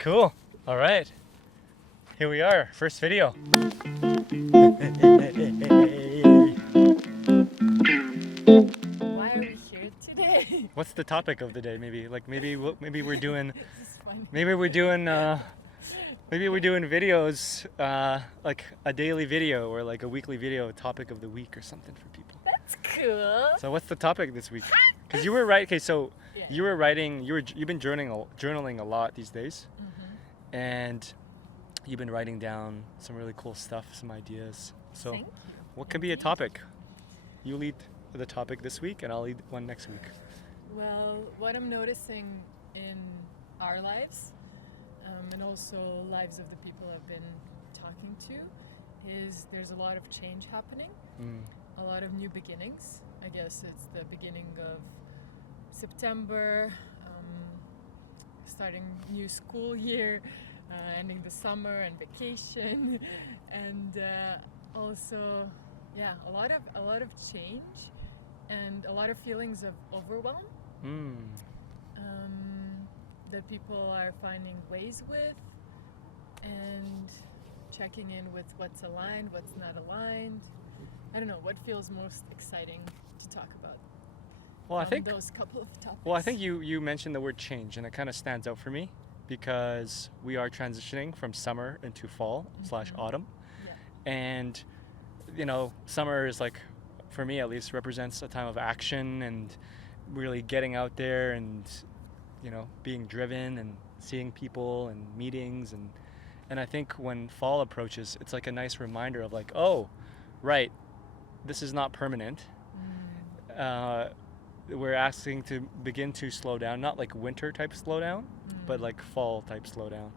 Cool. All right. Here we are. First video. Why are we here today? What's the topic of the day? Maybe we're doing This is funny. maybe we're doing videos like a daily video or like a weekly video topic of the week or something for people. That's cool. So what's the topic this week? Because you were right. Okay, so Yeah. you were writing. You've been journaling a lot these days, Mm-hmm. and you've been writing down some really cool stuff, some ideas. So Thank you. what could be a topic? You lead the topic this week, and I'll lead one next week. Well, what I'm noticing in our lives, and also lives of the people I've been talking to, is there's a lot of change happening, a lot of new beginnings. I guess it's the beginning of September, starting new school year, ending the summer and vacation, and also, yeah, a lot of change and a lot of feelings of overwhelm that people are finding ways with and checking in with what's aligned, what's not aligned. I don't know, what feels most exciting to talk about Well, I from think those couple of topics. Well, I think you mentioned the word change, and it kind of stands out for me because we are transitioning from summer into fall / autumn, Yeah. and summer is like, for me at least, represents a time of action and really getting out there and being driven and seeing people and meetings and I think when fall approaches, it's like a nice reminder of like, oh, right, this is not permanent. We're asking to begin to slow down, not like winter type slowdown, but like fall type slowdown.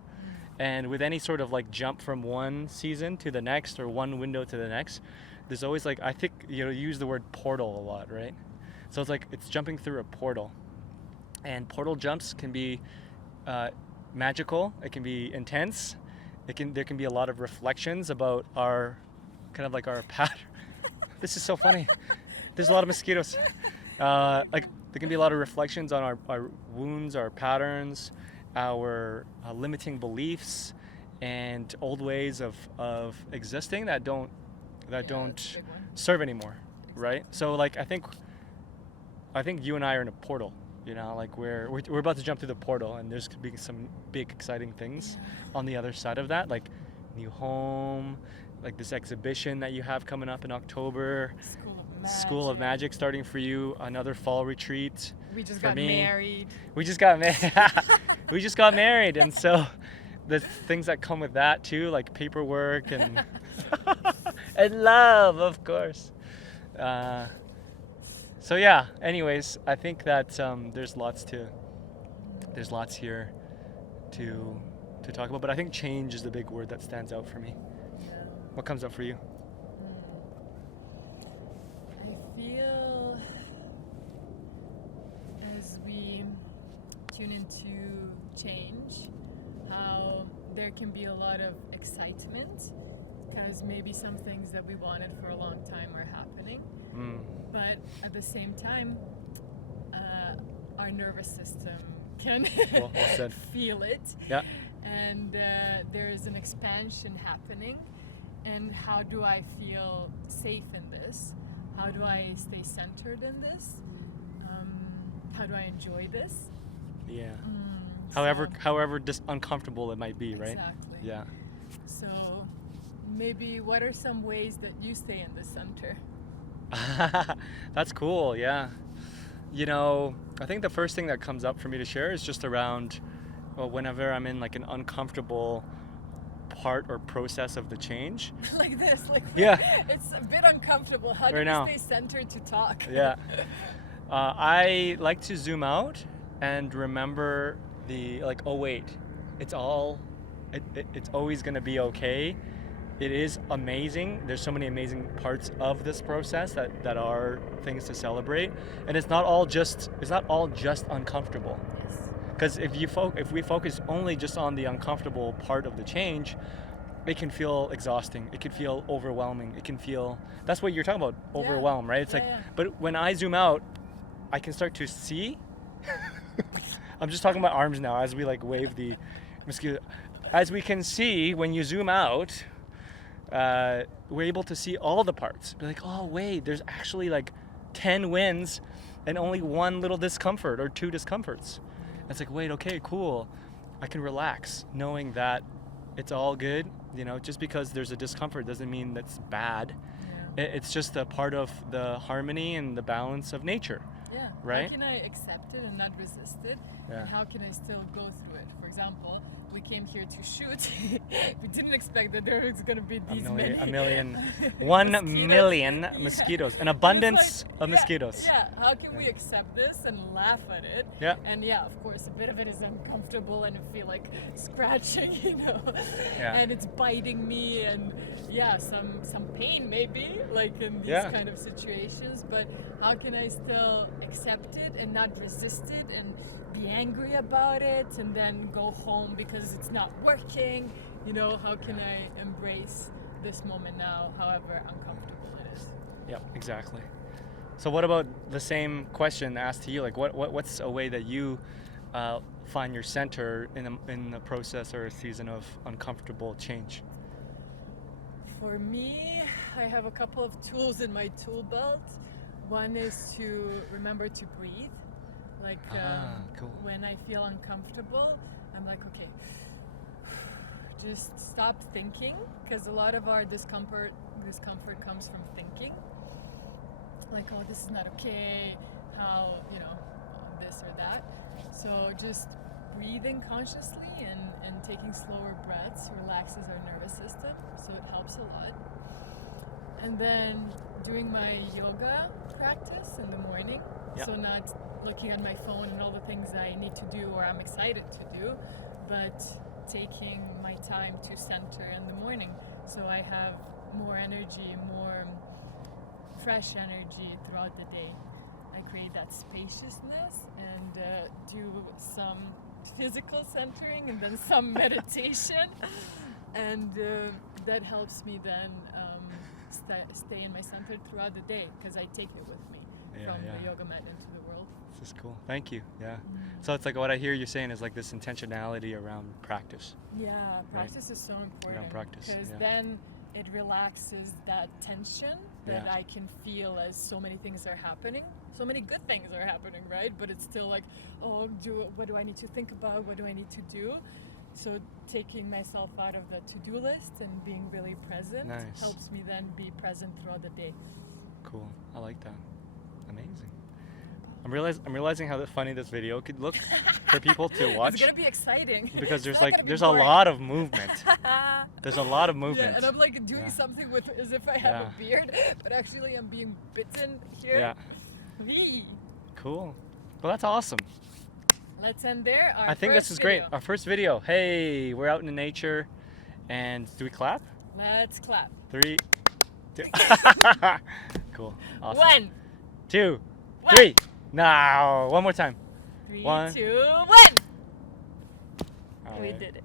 And with any sort of like jump from one season to the next or one window to the next, there's always like, I think you use the word portal a lot, right? So it's like it's jumping through a portal, and portal jumps can be magical. It can be intense. There can be a lot of reflections about our kind of like our pattern. This is so funny. There's a lot of mosquitoes. Like there can be a lot of reflections on our wounds, our patterns, our limiting beliefs, and old ways of existing that don't That's a big one. serve anymore, right? So like I think you and I are in a portal. Like we're about to jump through the portal, and there's gonna be some big exciting things on the other side of that, like new home, like this exhibition that you have coming up in October. School of Magic starting for you, another fall retreat. We just for got me. married. We just got married. We just got married, and so the things that come with that too, like paperwork and and love, of course. So yeah. Anyways, I think that there's lots here to talk about, but I think change is the big word that stands out for me. Yeah. What comes up for you? I feel as we tune into change, how there can be a lot of excitement because maybe some things that we wanted for a long time are happening, but at the same time, our nervous system can Well said. feel it, Yeah. and there is an expansion happening. And how do I feel safe in this? How do I stay centered in this? How do I enjoy this? Yeah. So- However uncomfortable it might be, right? Exactly. Yeah. So maybe what are some ways that you stay in the center? That's cool. Yeah. I think the first thing that comes up for me to share is just around, well, whenever I'm in like an uncomfortable part or process of the change. Like this, like Yeah. it's a bit uncomfortable. How do Right you now. stay centered to talk? Yeah. I like to zoom out and remember oh wait, it's always going to be okay. It is amazing. There's so many amazing parts of this process that are things to celebrate, and it's not all just uncomfortable. Yes. Because if we focus only just on the uncomfortable part of the change, it can feel exhausting. It can feel overwhelming. It can feel, that's what you're talking about, overwhelm, right? It's Yeah. but when I zoom out, I can start to see. I'm just talking about arms now as we like wave the Mosquito. As we can see, when you zoom out, we're able to see all the parts. Be like, oh wait, there's actually like 10 wins and only one little discomfort or 2 discomforts. It's like, wait, okay, cool. I can relax knowing that it's all good. You know, just because there's a discomfort doesn't mean that's bad. Yeah. It's just a part of the harmony and the balance of nature. Yeah. Right? How can I accept it and not resist it? Yeah. And how can I still go through it? For example, we came here to shoot. We didn't expect that there was going to be these many. 1 mosquitoes. million Yeah. mosquitoes. An And it's abundance like, of yeah, mosquitoes. Yeah, how can we accept this and laugh at it? Yeah. And yeah, of course, a bit of it is uncomfortable and I feel like scratching, you know, Yeah. and it's biting me and yeah, some pain maybe, like in these Yeah. kind of situations. But how can I still accept it and not resist it and be angry about it and then go home because it's not working? You know, how can I embrace this moment now, however uncomfortable it is? Yep, exactly. So what about the same question asked to you? Like, what's a way that you find your center in the process or a season of uncomfortable change? For me, I have a couple of tools in my tool belt. One is to remember to breathe. Like Cool. when I feel uncomfortable, I'm like, okay, just stop thinking, because a lot of our discomfort comes from thinking. Like, oh, this is not okay, how, you know, this or that. So just breathing consciously and taking slower breaths relaxes our nervous system, so it helps a lot. And then doing my yoga practice in the morning, Yeah. so not looking at my phone and all the things I need to do or I'm excited to do, but taking my time to center in the morning, so I have more energy, more fresh energy throughout the day. I create that spaciousness and do some physical centering and then some meditation, and that helps me then stay in my center throughout the day, because I take it with me from the yoga mat into the world. This is cool. Thank you. Yeah. So it's like what I hear you saying is like this intentionality around practice. Yeah, practice is so important. Practice, because yeah. then it relaxes that tension that Yeah. I can feel as so many things are happening. So many good things are happening, right? But it's still like, oh, what do I need to think about? What do I need to do? So taking myself out of the to-do list and being really present Nice. helps me then be present throughout the day. Cool. I like that. Amazing. I'm realizing how funny this video could look for people to watch. It's gonna be exciting Because It's not gonna be there's a boring. lot of movement. There's a lot of Yeah, movement. and I'm like doing something with as if I have Yeah. a beard, but actually I'm being bitten here. Yeah. Wee. Cool. Well, that's awesome. Let's end there. Our I think this first is great. video. Our first video. Hey, we're out in the nature, and do we clap? Let's clap. 3, 2. Cool. Awesome. 1, 2, One. 3. Now, one more time. 3, One. 2, 1. All We right. did it.